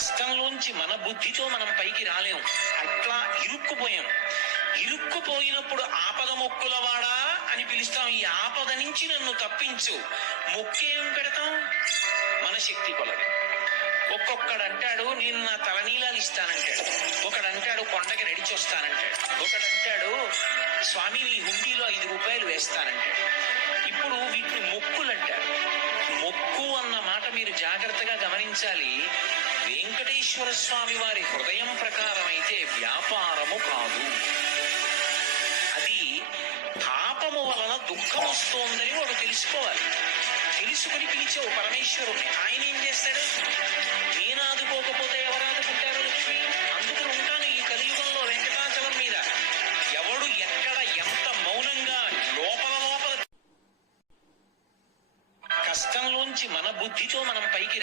కష్టంలోంచి మన బుద్ధితో మనం పైకి రాలేం. అట్లా ఇరుక్కుపోయాం. ఇరుక్కుపోయినప్పుడు ఆపద మొక్కులవాడా అని పిలుస్తాం. ఈ ఆపద నుంచి నన్ను తప్పించు. మొక్కేం పెడతాం? మన శక్తి కొలది. ఒక్కొక్కడు అంటాడు నేను నా తలనీలాలు ఇస్తానంటాడు. ఒకడంటాడు కొండకి నడిచి వస్తానంటాడు ఒకడు అంటాడు స్వామి నీ హుండీలో ఐదు రూపాయలు వేస్తానంటాడు. ఇప్పుడు వీటిని మొక్కులు అంటారు మొక్కు అన్న మాట మీరు జాగ్రత్తగా గమనించాలి. వెంకటేశ్వర స్వామి వారి హృదయం ప్రకారం అయితే వ్యాపారము కాదు. అది పాపము వలన దుఃఖం వస్తోందని వాడు తెలుసుకోవాలి. తెలుసుకుని పిలిచావు పరమేశ్వరుణ్ణి. ఆయన ఏం చేస్తాడు? నేను ఆదుకోకపోతే ఎవరు ఆదుకుంటారు లక్ష్మి? అందుకు ఉంటాను ఈ కలియుగంలో వెంకటాచలం మీద. ఎవడు ఎక్కడ ఎంత మౌనంగా లోపల లోపల కష్టంలోంచి మన బుద్ధితో మనం పైకి